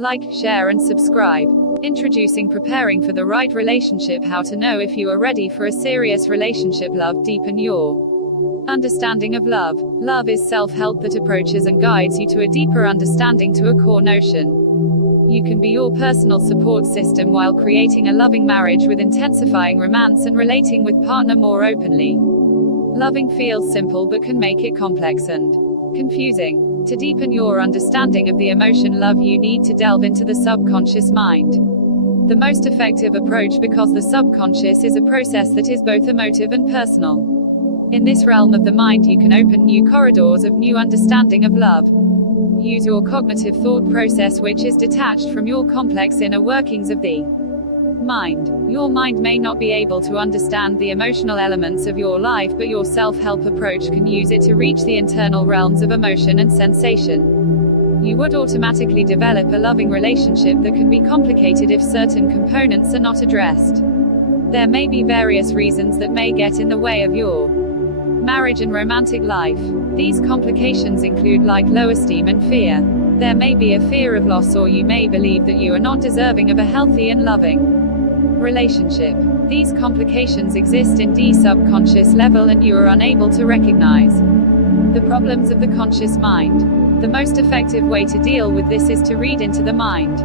Like, share and subscribe. Introducing Preparing for the Right Relationship. How to know if you are ready for a serious relationship. Love. Deepen your understanding of love. Love is self-help that approaches and guides you to a deeper understanding, to a core notion. You can be your personal support system while creating a loving marriage, with intensifying romance and relating with partner more openly. Loving feels simple but can make it complex and confusing. To deepen your understanding of the emotion love, you need to delve into the subconscious mind. The most effective approach, because the subconscious is a process that is both emotive and personal. In this realm of the mind, you can open new corridors of new understanding of love. Use your cognitive thought process, which is detached from your complex inner workings of the mind. Your mind may not be able to understand the emotional elements of your life, but your self-help approach can use it to reach the internal realms of emotion and sensation. You would automatically develop a loving relationship that can be complicated if certain components are not addressed. There may be various reasons that may get in the way of your marriage and romantic life. These complications include low esteem and fear. There may be a fear of loss, or you may believe that you are not deserving of a healthy and loving relationship. These complications exist in the subconscious level, and you are unable to recognize the problems of the conscious mind. The most effective way to deal with this is to read into the mind.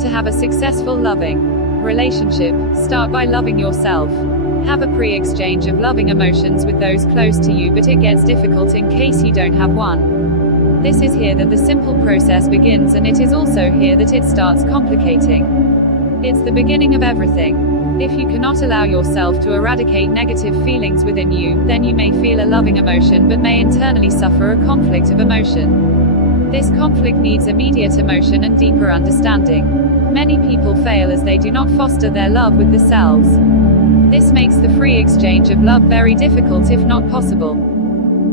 To have a successful loving relationship, start by loving yourself. Have a pre-exchange of loving emotions with those close to you, but it gets difficult in case you don't have one. This is here that the simple process begins, and it is also here that it starts complicating. It's the beginning of everything. If you cannot allow yourself to eradicate negative feelings within you, then you may feel a loving emotion but may internally suffer a conflict of emotion. This conflict needs immediate emotion and deeper understanding. Many people fail as they do not foster their love with themselves. This makes the free exchange of love very difficult, if not possible.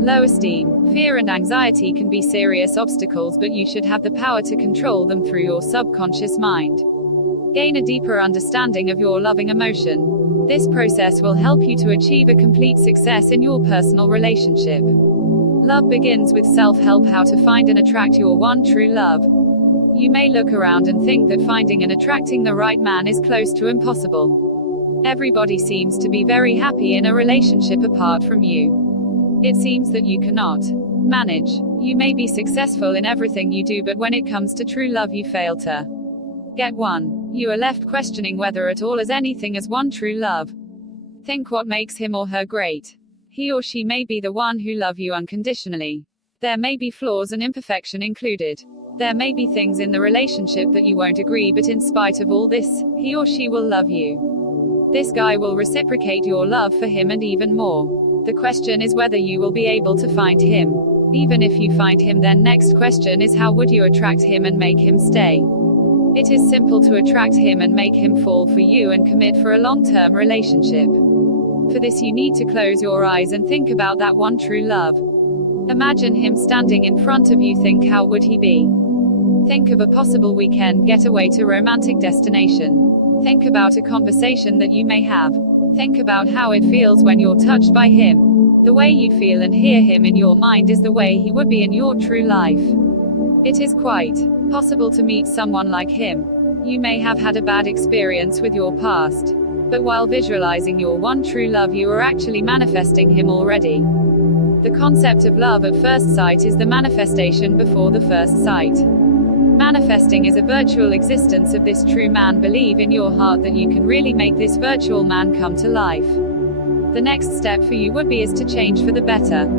Low esteem, fear and anxiety can be serious obstacles, but you should have the power to control them through your subconscious mind. Gain a deeper understanding of your loving emotion. This process will help you to achieve a complete success in your personal relationship. Love begins with self-help. How to find and attract your one true love. You may look around and think that finding and attracting the right man is close to impossible. Everybody seems to be very happy in a relationship apart from you. It seems that you cannot manage. You may be successful in everything you do, but when it comes to true love, you fail to get one. You are left questioning whether at all as anything as one true love. Think what makes him or her great. He or she may be the one who love you unconditionally. There may be flaws and imperfection included. There may be things in the relationship that you won't agree, but in spite of all this, he or she will love you. This guy will reciprocate your love for him and even more. The question is whether you will be able to find him. Even if you find him, then next question is how would you attract him and make him stay? It is simple to attract him and make him fall for you and commit for a long-term relationship. For this, you need to close your eyes and think about that one true love. Imagine him standing in front of you. Think, how would he be? Think of a possible weekend getaway to romantic destination. Think about a conversation that you may have. Think about how it feels when you're touched by him. The way you feel and hear him in your mind is the way he would be in your true life. It is quite possible to meet someone like him. You may have had a bad experience with your past, but while visualizing your one true love, you are actually manifesting him already. The concept of love at first sight is the manifestation before the first sight. Manifesting is a virtual existence of this true man. Believe in your heart that you can really make this virtual man come to life. The next step for you would be is to change for the better.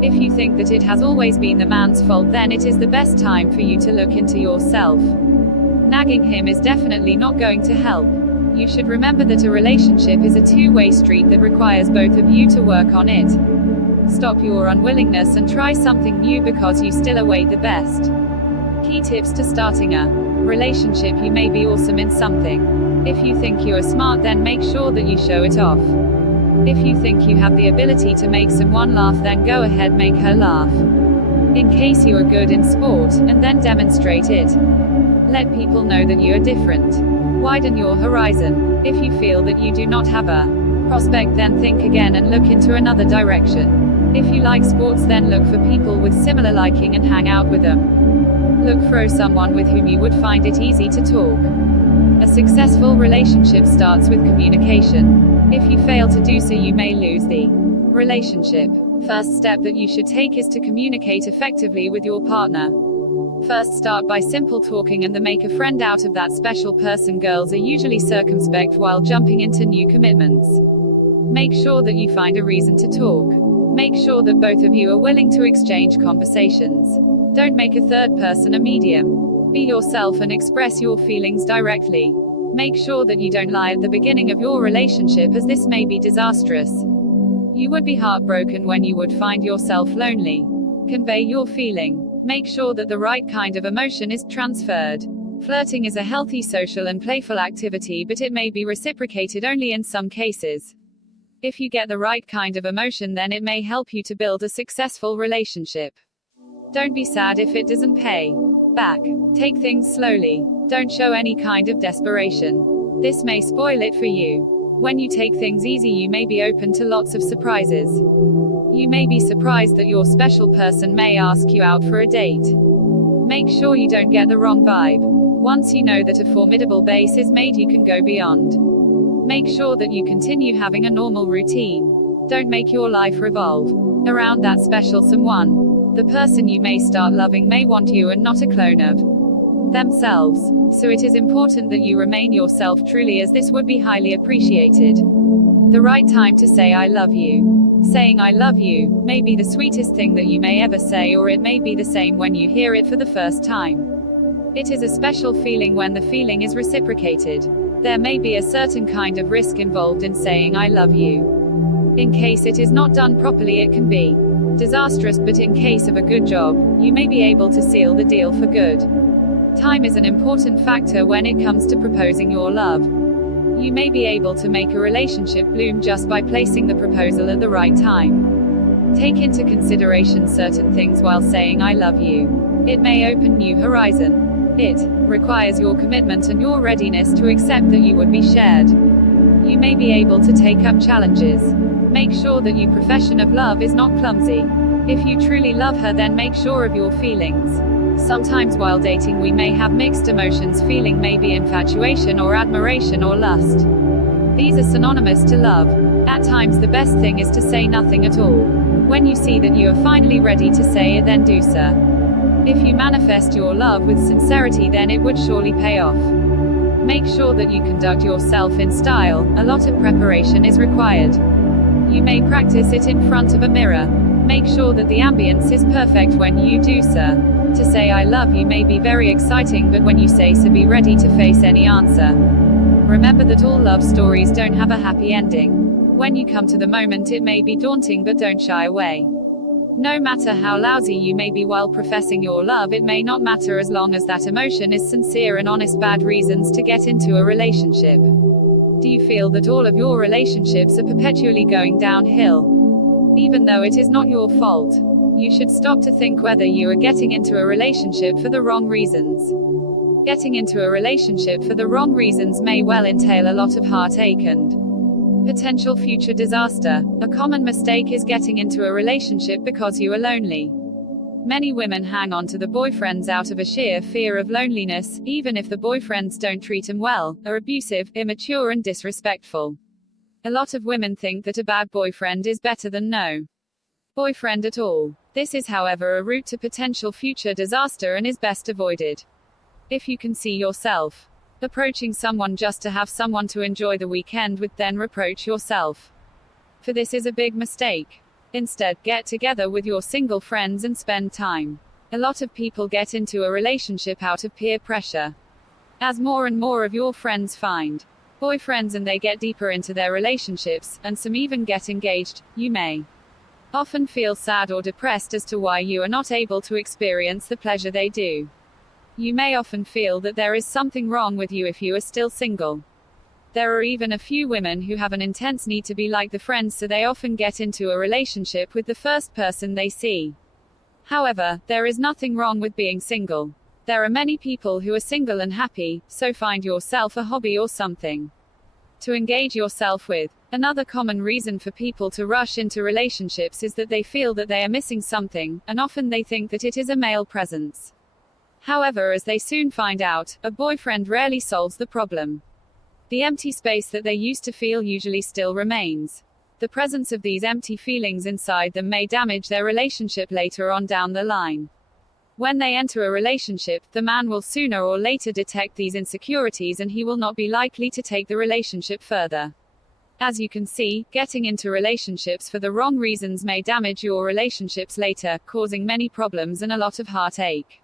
If you think that it has always been the man's fault, then it is the best time for you to look into yourself. Nagging him is definitely not going to help. You should remember that a relationship is a two-way street that requires both of you to work on it. Stop your unwillingness and try something new, because you still await the best. Key tips to starting a relationship. You may be awesome in something. If you think you are smart, then make sure that you show it off. If you think you have the ability to make someone laugh, then go ahead, make her laugh. In case you are good in sport, and then demonstrate it. Let people know that you are different. Widen your horizon. If you feel that you do not have a prospect, then think again and look into another direction. If you like sports, then look for people with similar liking and hang out with them. Look for someone with whom you would find it easy to talk. A successful relationship starts with communication. If you fail to do so, you may lose the relationship. First step that you should take is to communicate effectively with your partner. First, start by simple talking and then make a friend out of that special person. Girls are usually circumspect while jumping into new commitments. Make sure that you find a reason to talk. Make sure that both of you are willing to exchange conversations. Don't make a third person a medium. Be yourself and express your feelings directly. Make sure that you don't lie at the beginning of your relationship, as this may be disastrous. You would be heartbroken when you would find yourself lonely. Convey your feeling. Make sure that the right kind of emotion is transferred. Flirting is a healthy social and playful activity, but it may be reciprocated only in some cases. If you get the right kind of emotion, then it may help you to build a successful relationship. Don't be sad if it doesn't pay back. Take things slowly. Don't show any kind of desperation. This may spoil it for you. When you take things easy, you may be open to lots of surprises. You may be surprised that your special person may ask you out for a date. Make sure you don't get the wrong vibe. Once you know that a formidable base is made, you can go beyond. Make sure that you continue having a normal routine. Don't make your life revolve around that special someone. The person you may start loving may want you and not a clone of themselves. So it is important that you remain yourself truly, as this would be highly appreciated. The right time to say I love you. Saying I love you may be the sweetest thing that you may ever say, or it may be the same when you hear it for the first time. It is a special feeling when the feeling is reciprocated. There may be a certain kind of risk involved in saying I love you. In case it is not done properly, it can be disastrous, but in case of a good job, you may be able to seal the deal for good. Time is an important factor when it comes to proposing your love. You may be able to make a relationship bloom just by placing the proposal at the right time. Take into consideration certain things while saying I love you. It may open new horizon. It requires your commitment and your readiness to accept that you would be shared. You may be able to take up challenges. Make sure that your profession of love is not clumsy. If you truly love her, then make sure of your feelings. Sometimes while dating we may have mixed emotions. Feeling may be infatuation or admiration or lust. These are synonymous to love. At times the best thing is to say nothing at all. When you see that you are finally ready to say it, then do so. If you manifest your love with sincerity, then it would surely pay off. Make sure that you conduct yourself in style. A lot of preparation is required. You may practice it in front of a mirror. Make sure that the ambience is perfect when you do so. To say I love you may be very exciting, but when you say so, be ready to face any answer. Remember that all love stories don't have a happy ending. When you come to the moment, it may be daunting, but don't shy away. No matter how lousy you may be while professing your love, it may not matter as long as that emotion is sincere and honest. Bad reasons to get into a relationship. Do you feel that all of your relationships are perpetually going downhill? Even though it is not your fault, you should stop to think whether you are getting into a relationship for the wrong reasons. Getting into a relationship for the wrong reasons may well entail a lot of heartache and potential future disaster. A common mistake is getting into a relationship because you are lonely. Many women hang on to the boyfriends out of a sheer fear of loneliness, even if the boyfriends don't treat them well, are abusive, immature and disrespectful. A lot of women think that a bad boyfriend is better than no boyfriend at all. This is, however, a route to potential future disaster and is best avoided. If you can see yourself approaching someone just to have someone to enjoy the weekend with, then reproach yourself. For this is a big mistake. Instead, get together with your single friends and spend time. A lot of people get into a relationship out of peer pressure. As more and more of your friends find boyfriends and they get deeper into their relationships, and some even get engaged, you may often feel sad or depressed as to why you are not able to experience the pleasure they do. You may often feel that there is something wrong with you if you are still single. There are even a few women who have an intense need to be like the friends, so they often get into a relationship with the first person they see. However, there is nothing wrong with being single. There are many people who are single and happy, so find yourself a hobby or something. to engage yourself with. Another common reason for people to rush into relationships is that they feel that they are missing something, and often they think that it is a male presence. However, as they soon find out, a boyfriend rarely solves the problem. The empty space that they used to feel usually still remains. The presence of these empty feelings inside them may damage their relationship later on down the line. When they enter a relationship, the man will sooner or later detect these insecurities and he will not be likely to take the relationship further. As you can see, getting into relationships for the wrong reasons may damage your relationships later, causing many problems and a lot of heartache.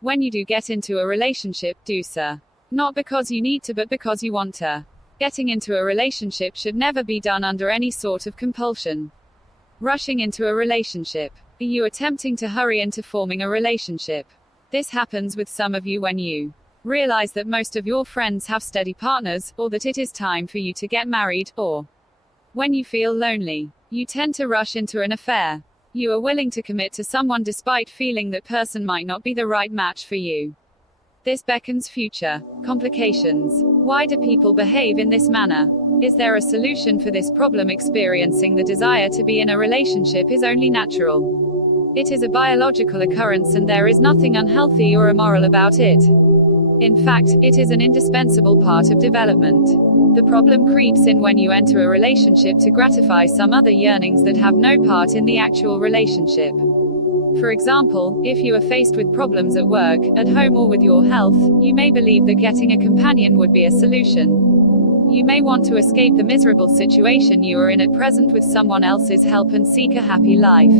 When you do get into a relationship, do so. Not because you need to, but because you want to. Getting into a relationship should never be done under any sort of compulsion. Rushing into a relationship. Are you attempting to hurry into forming a relationship? This happens with some of you when you realize that most of your friends have steady partners, or that it is time for you to get married, or when you feel lonely. You tend to rush into an affair. You are willing to commit to someone despite feeling that person might not be the right match for you. This beckons future complications. Why do people behave in this manner? Is there a solution for this problem? Experiencing the desire to be in a relationship is only natural. It is a biological occurrence and there is nothing unhealthy or immoral about it. In fact, it is an indispensable part of development. The problem creeps in when you enter a relationship to gratify some other yearnings that have no part in the actual relationship. For example, if you are faced with problems at work, at home, or with your health, you may believe that getting a companion would be a solution. You may want to escape the miserable situation you are in at present with someone else's help and seek a happy life.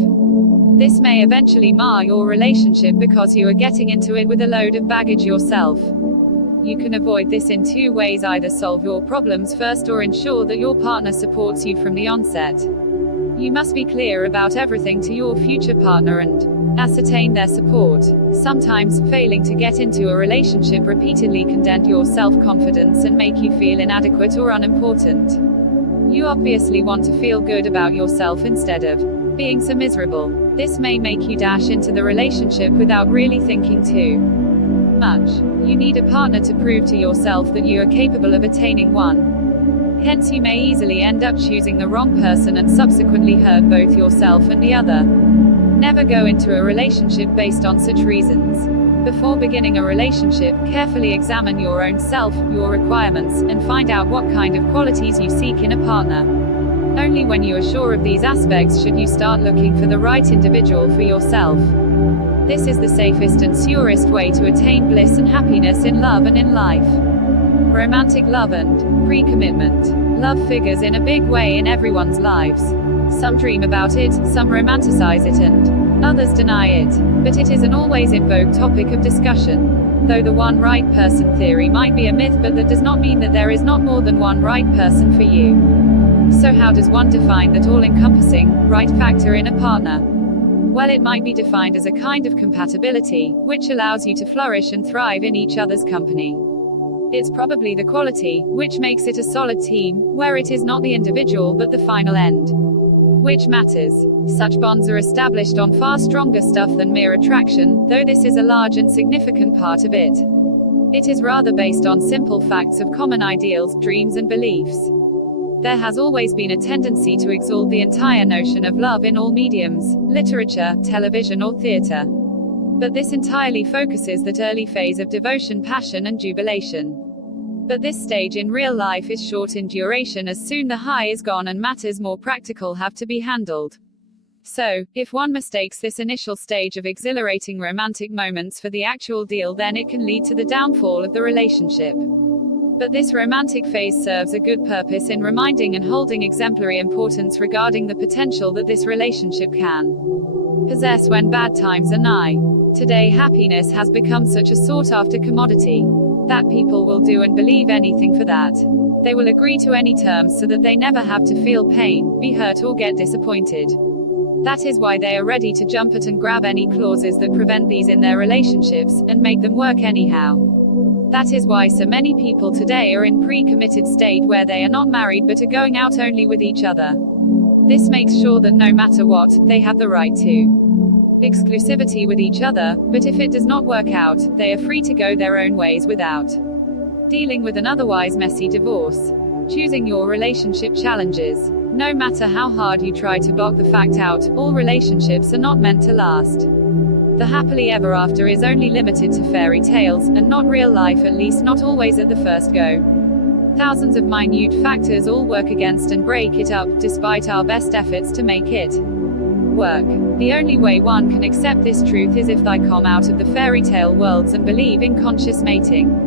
This may eventually mar your relationship because you are getting into it with a load of baggage yourself. You can avoid this in two ways: either solve your problems first or ensure that your partner supports you from the onset. You must be clear about everything to your future partner and ascertain their support. Sometimes, failing to get into a relationship repeatedly can dent your self-confidence and make you feel inadequate or unimportant. You obviously want to feel good about yourself instead of being so miserable. This may make you dash into the relationship without really thinking too much. You need a partner to prove to yourself that you are capable of attaining one. Hence you may easily end up choosing the wrong person and subsequently hurt both yourself and the other. Never go into a relationship based on such reasons. Before beginning a relationship, carefully examine your own self, your requirements, and find out what kind of qualities you seek in a partner. Only when you are sure of these aspects should you start looking for the right individual for yourself. This is the safest and surest way to attain bliss and happiness in love and in life. Romantic love and pre-commitment. Love figures in a big way in everyone's lives. Some dream about it, some romanticize it, and others deny it. But it is an always in vogue topic of discussion. Though the one right person theory might be a myth, but that does not mean that there is not more than one right person for you. So how does one define that all-encompassing, right factor in a partner? Well, it might be defined as a kind of compatibility, which allows you to flourish and thrive in each other's company. It's probably the quality, which makes it a solid team, where it is not the individual but the final end which matters. Such bonds are established on far stronger stuff than mere attraction, though this is a large and significant part of it. It is rather based on simple facts of common ideals, dreams and beliefs. There has always been a tendency to exalt the entire notion of love in all mediums, literature, television or theater. But this entirely focuses that early phase of devotion, passion and jubilation. But this stage in real life is short in duration, as soon the high is gone and matters more practical have to be handled. So, if one mistakes this initial stage of exhilarating romantic moments for the actual deal, then it can lead to the downfall of the relationship. But this romantic phase serves a good purpose in reminding and holding exemplary importance regarding the potential that this relationship can possess when bad times are nigh. Today, happiness has become such a sought-after commodity that people will do and believe anything for that. They will agree to any terms so that they never have to feel pain, be hurt or get disappointed. That is why they are ready to jump at and grab any clauses that prevent these in their relationships, and make them work anyhow. That is why so many people today are in pre-committed state where they are not married but are going out only with each other. This makes sure that no matter what, they have the right to exclusivity with each other, but if it does not work out, they are free to go their own ways without dealing with an otherwise messy divorce. Choosing your relationship challenges. No matter how hard you try to block the fact out, all relationships are not meant to last. The happily ever after is only limited to fairy tales, and not real life, at least not always at the first go. Thousands of minute factors all work against and break it up, despite our best efforts to make it work. The only way one can accept this truth is if they come out of the fairy tale worlds and believe in conscious mating.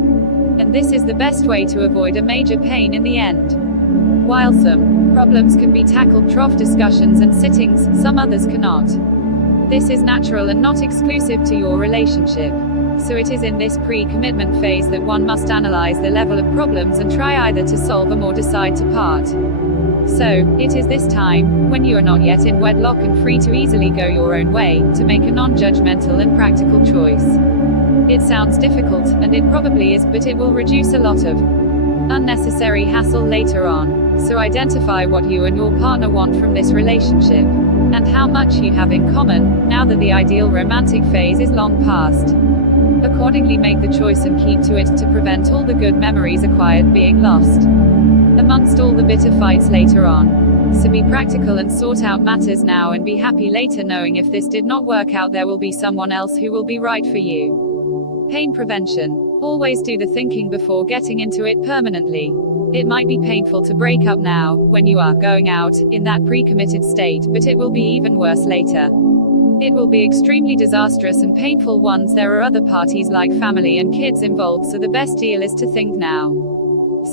And this is the best way to avoid a major pain in the end. While some problems can be tackled trough discussions and sittings, some others cannot. This is natural and not exclusive to your relationship. So it is in this pre-commitment phase that one must analyze the level of problems and try either to solve them or decide to part. So, it is this time, when you are not yet in wedlock and free to easily go your own way, to make a non-judgmental and practical choice. It sounds difficult, and it probably is, but it will reduce a lot of unnecessary hassle later on. So identify what you and your partner want from this relationship, and how much you have in common, now that the ideal romantic phase is long past. Accordingly make the choice and keep to it, to prevent all the good memories acquired being lost amongst all the bitter fights later on. So be practical and sort out matters now and be happy later, knowing if this did not work out there will be someone else who will be right for you. Pain prevention. Always do the thinking before getting into it permanently. It might be painful to break up now, when you are going out, in that pre-committed state, but it will be even worse later. It will be extremely disastrous and painful once there are other parties like family and kids involved, so the best deal is to think now.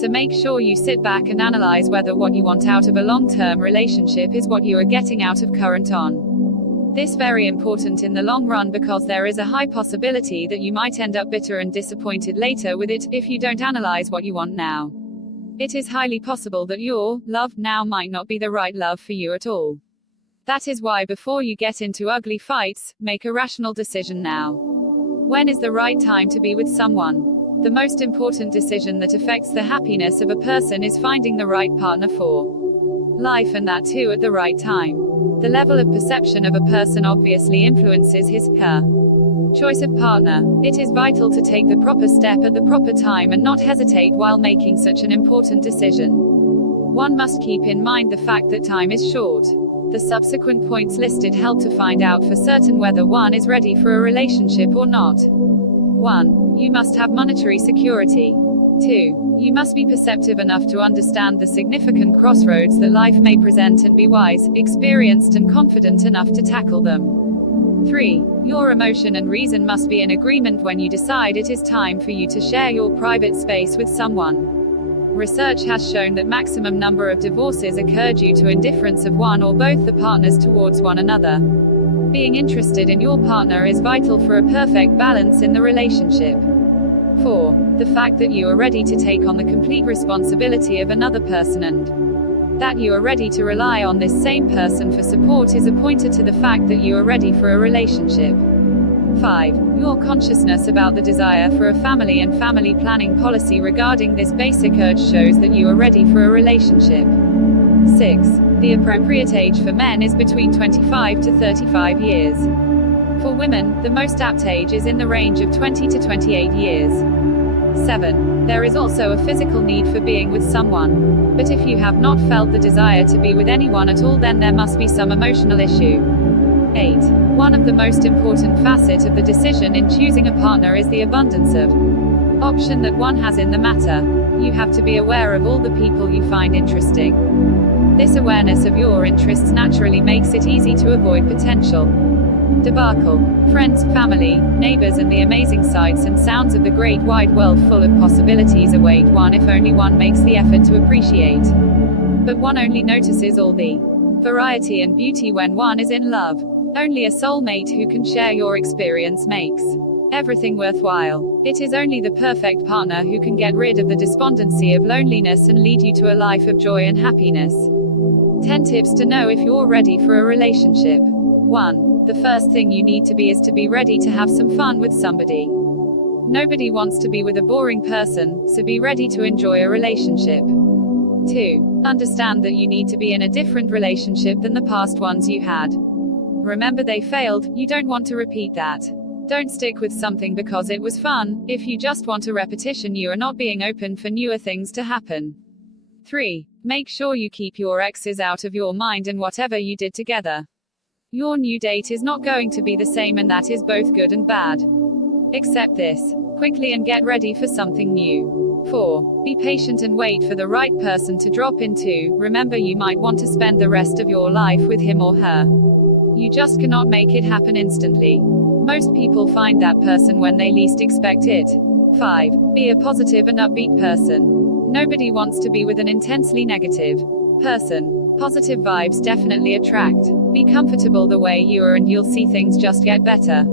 So make sure you sit back and analyze whether what you want out of a long-term relationship is what you are getting out of current on. This very important in the long run, because there is a high possibility that you might end up bitter and disappointed later with it, if you don't analyze what you want now. It is highly possible that your love now might not be the right love for you at all. That is why before you get into ugly fights, make a rational decision now. When is the right time to be with someone? The most important decision that affects the happiness of a person is finding the right partner for life, and that too at the right time. The level of perception of a person obviously influences his/her choice of partner. It is vital to take the proper step at the proper time and not hesitate while making such an important decision. One must keep in mind the fact that time is short. The subsequent points listed help to find out for certain whether one is ready for a relationship or not. 1. You must have monetary security. 2. You must be perceptive enough to understand the significant crossroads that life may present and be wise, experienced and confident enough to tackle them. 3. Your emotion and reason must be in agreement when you decide it is time for you to share your private space with someone. Research has shown that maximum number of divorces occur due to indifference of one or both the partners towards one another. Being interested in your partner is vital for a perfect balance in the relationship. 4. The fact that you are ready to take on the complete responsibility of another person and that you are ready to rely on this same person for support is a pointer to the fact that you are ready for a relationship. 5. Your consciousness about the desire for a family and family planning policy regarding this basic urge shows that you are ready for a relationship. 6. The appropriate age for men is between 25 to 35 years. For women, the most apt age is in the range of 20 to 28 years. 7. There is also a physical need for being with someone. But if you have not felt the desire to be with anyone at all, then there must be some emotional issue. 8. One of the most important facets of the decision in choosing a partner is the abundance of option that one has in the matter. You have to be aware of all the people you find interesting. This awareness of your interests naturally makes it easy to avoid potential debacle. Friends, family, neighbors, and the amazing sights and sounds of the great wide world full of possibilities await one if only one makes the effort to appreciate. But one only notices all the variety and beauty when one is in love. Only a soulmate who can share your experience makes everything worthwhile. It is only the perfect partner who can get rid of the despondency of loneliness and lead you to a life of joy and happiness. 10 tips to know if you're ready for a relationship. 1. The first thing you need to be is to be ready to have some fun with somebody. Nobody wants to be with a boring person, so be ready to enjoy a relationship. 2. Understand that you need to be in a different relationship than the past ones you had. Remember they failed, you don't want to repeat that. Don't stick with something because it was fun. If you just want a repetition, you are not being open for newer things to happen. 3. Make sure you keep your exes out of your mind and whatever you did together. Your new date is not going to be the same, and that is both good and bad. Accept this quickly and get ready for something new. 4. Be patient and wait for the right person to drop into. Remember, you might want to spend the rest of your life with him or her. You just cannot make it happen instantly. Most people find that person when they least expect it. 5. Be a positive and upbeat person. Nobody wants to be with an intensely negative person. Positive vibes definitely attract. Be comfortable the way you are and you'll see things just get better.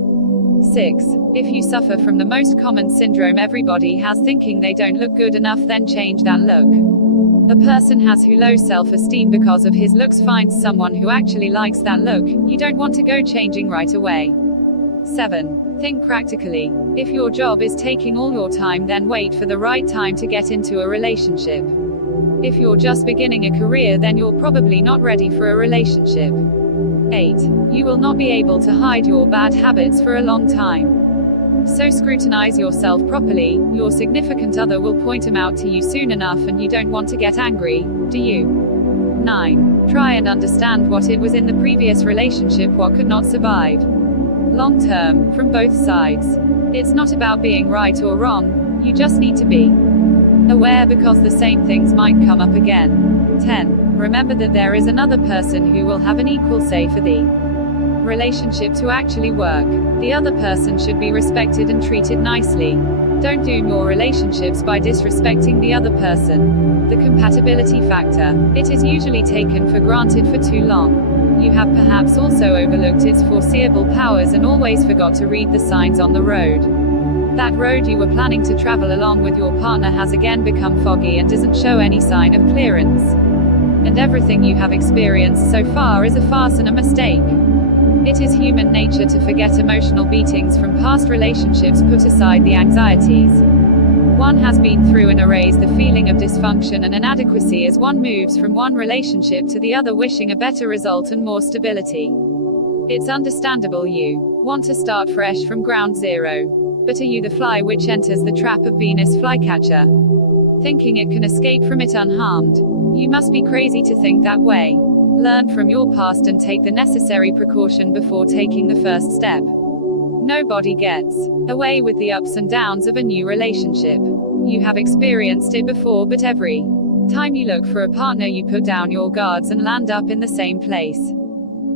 6. If you suffer from the most common syndrome everybody has, thinking they don't look good enough, then change that look. A person has who low self-esteem because of his looks finds someone who actually likes that look. You don't want to go changing right away. 7. Think practically. If your job is taking all your time, then wait for the right time to get into a relationship. If you're just beginning a career, then you're probably not ready for a relationship. 8. You will not be able to hide your bad habits for a long time. So scrutinize yourself properly. Your significant other will point them out to you soon enough, and you don't want to get angry, do you? 9. Try and understand what it was in the previous relationship, what could not survive. Long term, from both sides. It's not about being right or wrong, you just need to be aware, because the same things might come up again. 10. Remember that there is another person who will have an equal say for the relationship to actually work. The other person should be respected and treated nicely. Don't doom your relationships by disrespecting the other person. The compatibility factor. It is usually taken for granted for too long. You have perhaps also overlooked its foreseeable powers and always forgot to read the signs on the road. That road you were planning to travel along with your partner has again become foggy and doesn't show any sign of clearance. And everything you have experienced so far is a farce and a mistake. It is human nature to forget emotional beatings from past relationships, put aside the anxieties one has been through, and erase the feeling of dysfunction and inadequacy as one moves from one relationship to the other, wishing a better result and more stability. It's understandable you want to start fresh from ground zero. But are you the fly which enters the trap of Venus' flycatcher, thinking it can escape from it unharmed? You must be crazy to think that way. Learn from your past and take the necessary precaution before taking the first step. Nobody gets away with the ups and downs of a new relationship. You have experienced it before, but every time you look for a partner, you put down your guards and land up in the same place.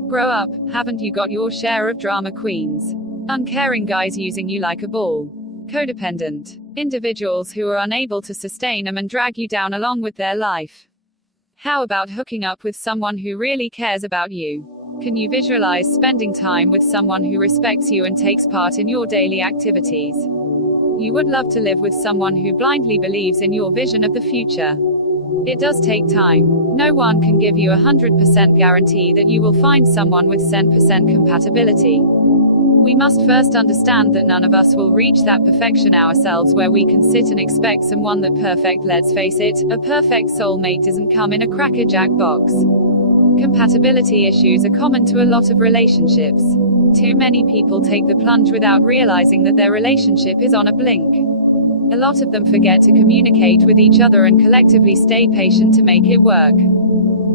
Grow up. Haven't you got your share of drama queens? Uncaring guys using you like a ball. Codependent individuals who are unable to sustain them and drag you down along with their life. How about hooking up with someone who really cares about you? Can you visualize spending time with someone who respects you and takes part in your daily activities? You would love to live with someone who blindly believes in your vision of the future. It does take time. No one can give you 100% guarantee that you will find someone with 10% compatibility. We must first understand that none of us will reach that perfection ourselves where we can sit and expect someone that perfect. Let's face it, a perfect soulmate doesn't come in a Cracker Jack box. Compatibility issues are common to a lot of relationships. Too many people take the plunge without realizing that their relationship is on a blink. A lot of them forget to communicate with each other and collectively stay patient to make it work.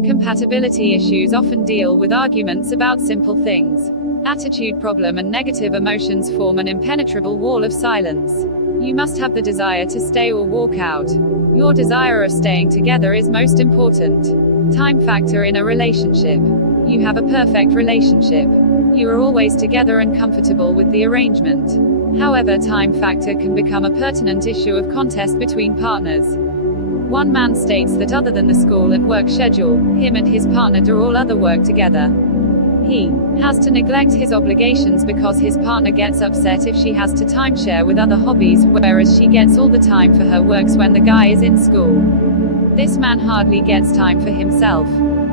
Compatibility issues often deal with arguments about simple things. Attitude problem and negative emotions form an impenetrable wall of silence. You must have the desire to stay or walk out. Your desire of staying together is most important. Time factor in a relationship. You have a perfect relationship. You are always together and comfortable with the arrangement. However, time factor can become a pertinent issue of contest between partners. One man states that other than the school and work schedule, him and his partner do all other work together. He has to neglect his obligations because his partner gets upset if she has to timeshare with other hobbies, whereas she gets all the time for her works when the guy is in school. This man hardly gets time for himself.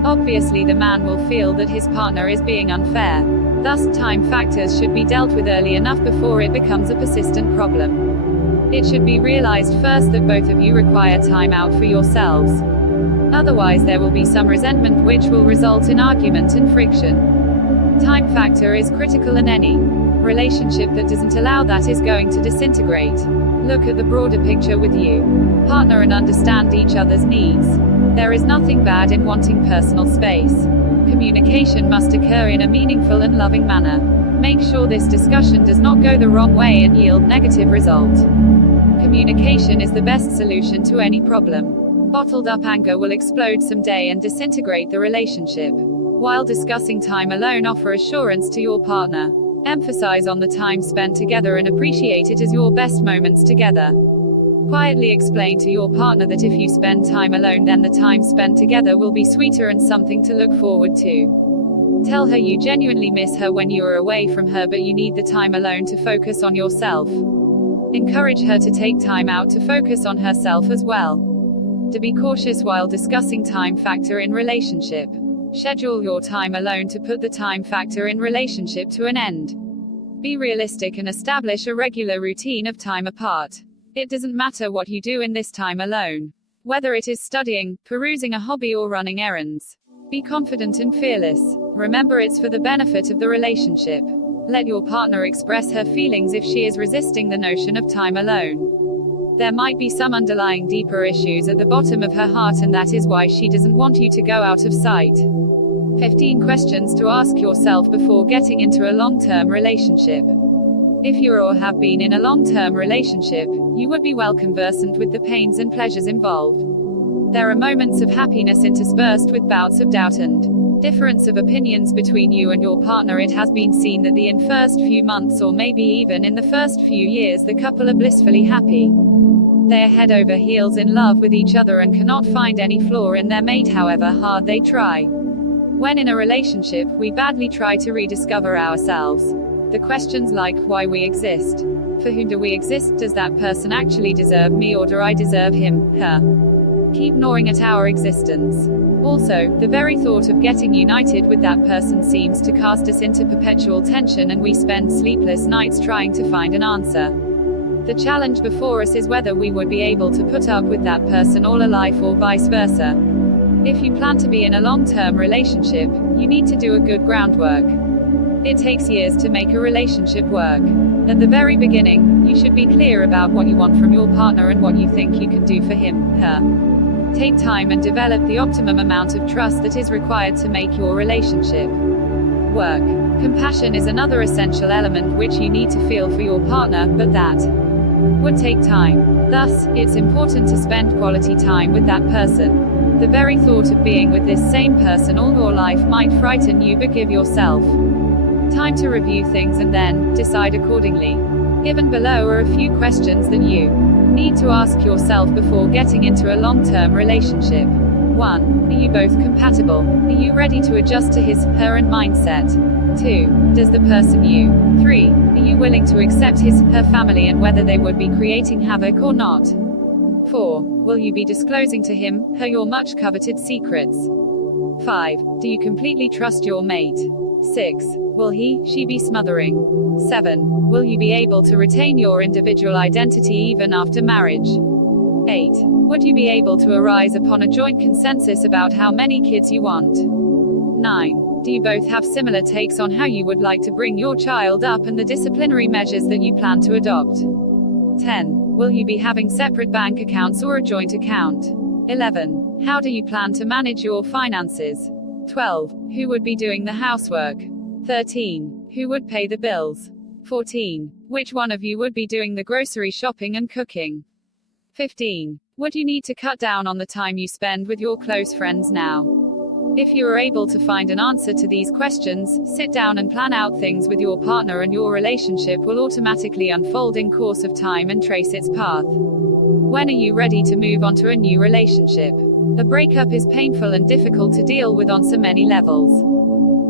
Obviously, the man will feel that his partner is being unfair. Thus, time factors should be dealt with early enough before it becomes a persistent problem. It should be realized first that both of you require time out for yourselves. Otherwise, there will be some resentment which will result in argument and friction. Time factor is critical, and any relationship that doesn't allow that is going to disintegrate. Look at the broader picture with you. Partner and understand each other's needs. There is nothing bad in wanting personal space. Communication must occur in a meaningful and loving manner. Make sure this discussion does not go the wrong way and yield negative result. Communication is the best solution to any problem. Bottled up anger will explode someday and disintegrate the relationship. While discussing time alone, offer assurance to your partner. Emphasize on the time spent together and appreciate it as your best moments together. Quietly explain to your partner that if you spend time alone, then the time spent together will be sweeter and something to look forward to. Tell her you genuinely miss her when you are away from her, but you need the time alone to focus on yourself. Encourage her to take time out to focus on herself as well. To be cautious while discussing time factor in relationship. Schedule your time alone to put the time factor in relationship to an end. Be realistic and establish a regular routine of time apart. It doesn't matter what you do in this time alone. Whether it is studying, perusing a hobby, or running errands. Be confident and fearless. Remember, it's for the benefit of the relationship. Let your partner express her feelings if she is resisting the notion of time alone. There might be some underlying deeper issues at the bottom of her heart, and that is why she doesn't want you to go out of sight. 15 questions to ask yourself before getting into a long-term relationship. If you are or have been in a long-term relationship, you would be well conversant with the pains and pleasures involved. There are moments of happiness interspersed with bouts of doubt and difference of opinions between you and your partner. It has been seen that in the first few months, or maybe even in the first few years, the couple are blissfully happy. They are head over heels in love with each other and cannot find any flaw in their mate, however hard they try. When in a relationship, we badly try to rediscover ourselves. The questions like why we exist, for whom do we exist, does that person actually deserve me, or do I deserve him, her, keep gnawing at our existence. Also, the very thought of getting united with that person seems to cast us into perpetual tension, and we spend sleepless nights trying to find an answer. The challenge before us is whether we would be able to put up with that person all our life, or vice versa. If you plan to be in a long-term relationship, you need to do a good groundwork. It takes years to make a relationship work. At the very beginning, you should be clear about what you want from your partner and what you think you can do for him, her. Take time and develop the optimum amount of trust that is required to make your relationship work. Compassion is another essential element which you need to feel for your partner, but that would take time. Thus, it's important to spend quality time with that person. The very thought of being with this same person all your life might frighten you, but give yourself time to review things and then decide accordingly. Given below are a few questions that you need to ask yourself before getting into a long-term relationship. 1. Are you both compatible? Are you ready to adjust to his, her and mindset? 2. Does the person you? 3. Are you willing to accept his, her family and whether they would be creating havoc or not? 4. Will you be disclosing to him, her your much coveted secrets? 5. Do you completely trust your mate? 6. Will he, she be smothering? 7. Will you be able to retain your individual identity even after marriage? 8. Would you be able to arise upon a joint consensus about how many kids you want? 9. Do you both have similar takes on how you would like to bring your child up and the disciplinary measures that you plan to adopt? 10. Will you be having separate bank accounts or a joint account? 11. How do you plan to manage your finances? 12. Who would be doing the housework? 13. Who would pay the bills? 14. Which one of you would be doing the grocery shopping and cooking? 15. Would you need to cut down on the time you spend with your close friends now? If you are able to find an answer to these questions, sit down and plan out things with your partner, and your relationship will automatically unfold in course of time and trace its path. When are you ready to move on to a new relationship? A breakup is painful and difficult to deal with on so many levels.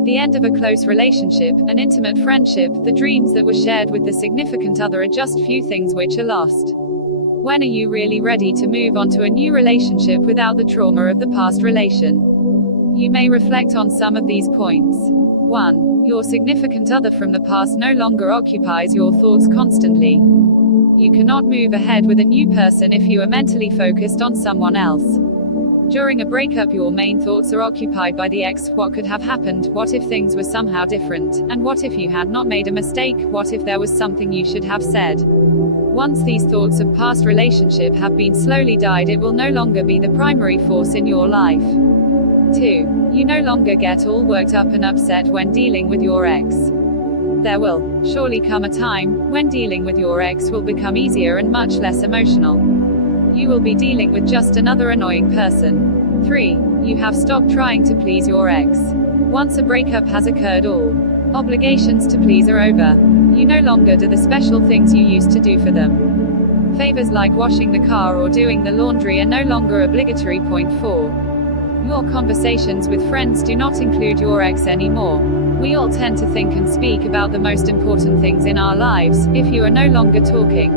The end of a close relationship, an intimate friendship, the dreams that were shared with the significant other are just few things which are lost. When are you really ready to move on to a new relationship without the trauma of the past relation? You may reflect on some of these points. 1. Your significant other from the past no longer occupies your thoughts constantly. You cannot move ahead with a new person if you are mentally focused on someone else. During a breakup, your main thoughts are occupied by the ex. What could have happened? What if things were somehow different? And what if you had not made a mistake? What if there was something you should have said? Once these thoughts of past relationship have been slowly died, it will no longer be the primary force in your life. 2. You no longer get all worked up and upset when dealing with your ex. There will surely come a time when dealing with your ex will become easier and much less emotional. You will be dealing with just another annoying person. 3. You have stopped trying to please your ex. Once a breakup has occurred, all obligations to please are over. You no longer do the special things you used to do for them. Favors like washing the car or doing the laundry are no longer obligatory. Point 4. Your conversations with friends do not include your ex anymore. We all tend to think and speak about the most important things in our lives. If you are no longer talking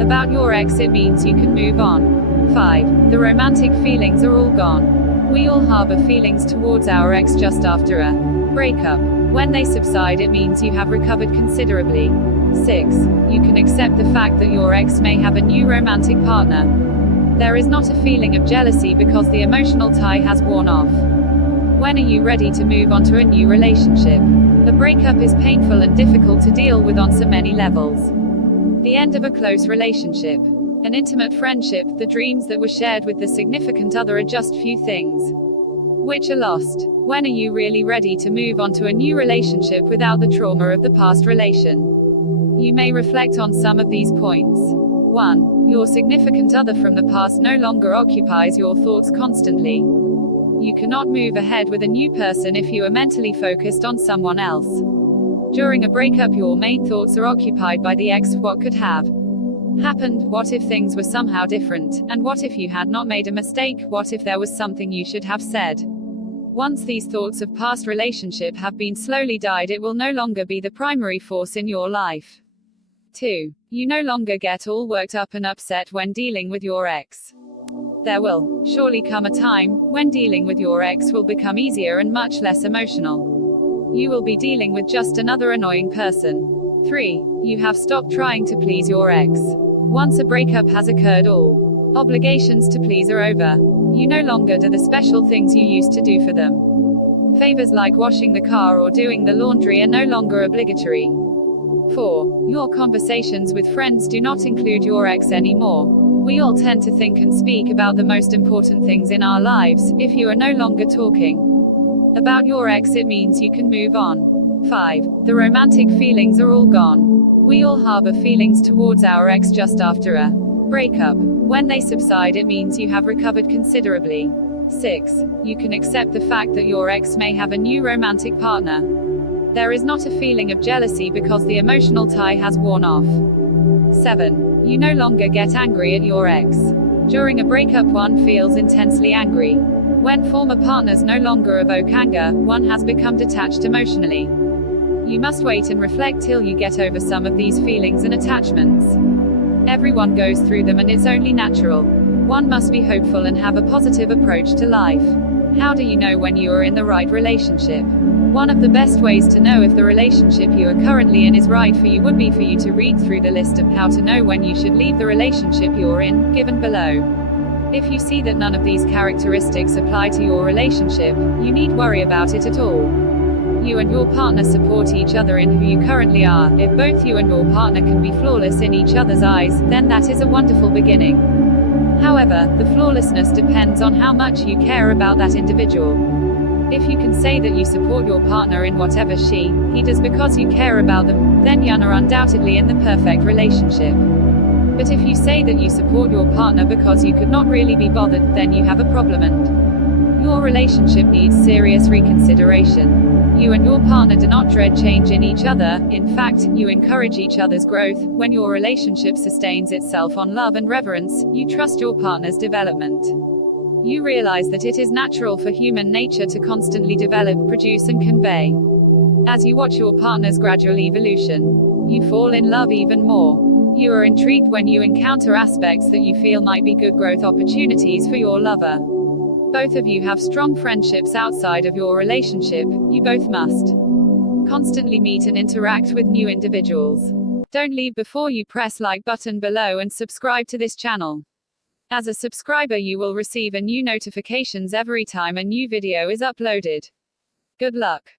about your ex, it means you can move on. 5. The romantic feelings are all gone. We all harbor feelings towards our ex just after a breakup. When they subside, it means you have recovered considerably. 6. You can accept the fact that your ex may have a new romantic partner. There is not a feeling of jealousy because the emotional tie has worn off. When are you ready to move on to a new relationship? A breakup is painful and difficult to deal with on so many levels. The end of a close relationship, an intimate friendship, the dreams that were shared with the significant other are just few things which are lost. When are you really ready to move on to a new relationship without the trauma of the past relation? You may reflect on some of these points. 1. Your significant other from the past no longer occupies your thoughts constantly. You cannot move ahead with a new person if you are mentally focused on someone else. During a breakup, your main thoughts are occupied by the ex. What could have happened? What if things were somehow different? And what if you had not made a mistake? What if there was something you should have said? Once these thoughts of past relationship have been slowly died, it will no longer be the primary force in your life. 2. You no longer get all worked up and upset when dealing with your ex. There will surely come a time when dealing with your ex will become easier and much less emotional. You will be dealing with just another annoying person. 3. You have stopped trying to please your ex. Once a breakup has occurred, all obligations to please are over. You no longer do the special things you used to do for them. Favors like washing the car or doing the laundry are no longer obligatory. 4. Your conversations with friends do not include your ex anymore. We all tend to think and speak about the most important things in our lives. If you are no longer talking about your ex, it means you can move on. 5. The romantic feelings are all gone. We all harbor feelings towards our ex just after a breakup. When they subside, it means you have recovered considerably. 6. You can accept the fact that your ex may have a new romantic partner. There is not a feeling of jealousy because the emotional tie has worn off. 7. You no longer get angry at your ex. During a breakup, one feels intensely angry. When former partners no longer evoke anger, one has become detached emotionally. You must wait and reflect till you get over some of these feelings and attachments. Everyone goes through them and it's only natural. One must be hopeful and have a positive approach to life. How do you know when you are in the right relationship? One of the best ways to know if the relationship you are currently in is right for you would be for you to read through the list of how to know when you should leave the relationship you're in, given below. If you see that none of these characteristics apply to your relationship, you need worry about it at all. You and your partner support each other in who you currently are. If both you and your partner can be flawless in each other's eyes, then that is a wonderful beginning. However, the flawlessness depends on how much you care about that individual. If you can say that you support your partner in whatever he does because you care about them, then you are undoubtedly in the perfect relationship. But if you say that you support your partner because you could not really be bothered, then you have a problem and your relationship needs serious reconsideration. You and your partner do not dread change in each other. In fact, you encourage each other's growth. When your relationship sustains itself on love and reverence, you trust your partner's development. You realize that it is natural for human nature to constantly develop, produce and convey. As you watch your partner's gradual evolution, you fall in love even more. You are intrigued when you encounter aspects that you feel might be good growth opportunities for your lover. Both of you have strong friendships outside of your relationship. You both must constantly meet and interact with new individuals. Don't leave before you press like button below and subscribe to this channel. As a subscriber, you will receive a new notifications every time a new video is uploaded. Good luck.